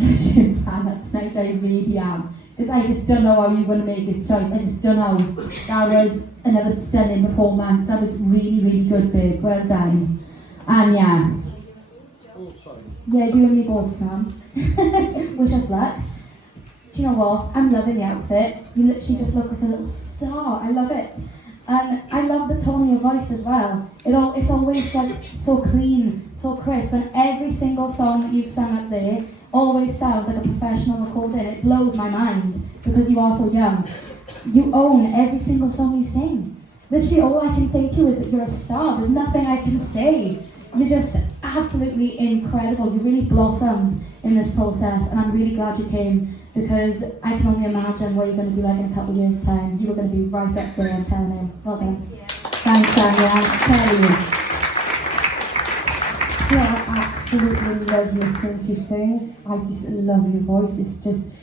judging panel tonight, I really am. Because I just don't know how you're going to make this choice. I just don't know. That was another stunning performance. That was really, really good, babe. Well done. And yeah. Oh, sorry. Yeah, you and me both, Sam. Wish us luck. Do you know what? I'm loving the outfit. You literally just look like a little star. I love it. And I love the tone of your voice as well. It's always like so clean, so crisp, and every single song that you've sung up there always sounds like a professional recording. It blows my mind because you are so young. You own every single song you sing. Literally all I can say to you is that you're a star. There's nothing I can say. You're just absolutely incredible. You really blossomed in this process, and I'm really glad you came, because I can only imagine what you're going to be like in a couple of years' time. You are going to be right up there, I'm telling you. Well done. Thanks, Anya. I'm telling you. Do you know, I absolutely love listening to you sing. I just love your voice. It's just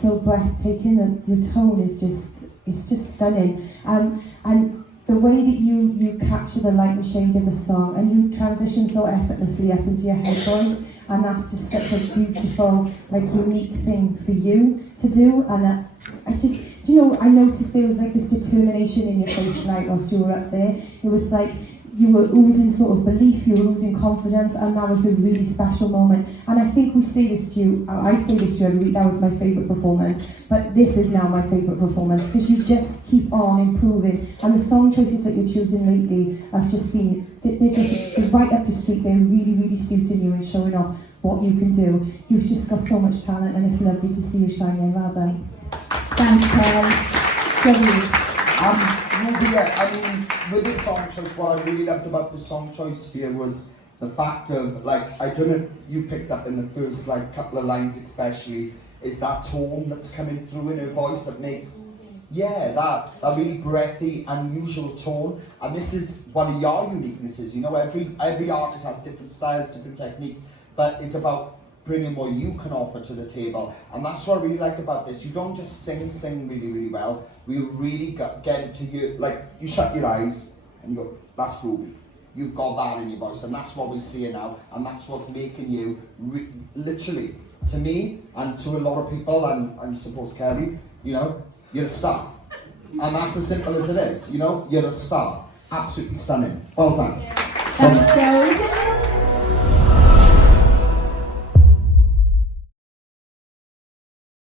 so breathtaking. And your tone is just stunning. And the way that you capture the light and shade of the song, and you transition so effortlessly up into your head voice, and that's just such a beautiful, like, unique thing for you to do. And I noticed there was like this determination in your face tonight whilst you were up there. It was like you were oozing sort of belief, you were oozing confidence, and that was a really special moment. And I think we say this to you, I say this to you every week, that was my favourite performance, but this is now my favourite performance, because you just keep on improving, and the song choices that you're choosing lately have just been, they're just right up the street. They're really, really suiting you and showing off what you can do. You've just got so much talent, and it's lovely to see you shining. Well done. Thanks, Paul. Lovely. Yeah, I mean, with this song choice, what I really loved about the song choice here was the fact of, like, I don't know if you picked up in the first, like, couple of lines especially, is that tone that's coming through in her voice that makes, that really breathy, unusual tone. And this is one of your uniquenesses. You know, every artist has different styles, different techniques, but it's about bringing what you can offer to the table. And that's what I really like about this. You don't just sing really, really well. We really get into you, like, you shut your eyes and you go, that's Ruby. You've got that in your voice, and that's what we see now, and that's what's making you, literally, to me, and to a lot of people, and I suppose Kelly, you know, you're a star. And that's as simple as it is, you know, you're a star. Absolutely stunning. Well done. Thanks, Joe.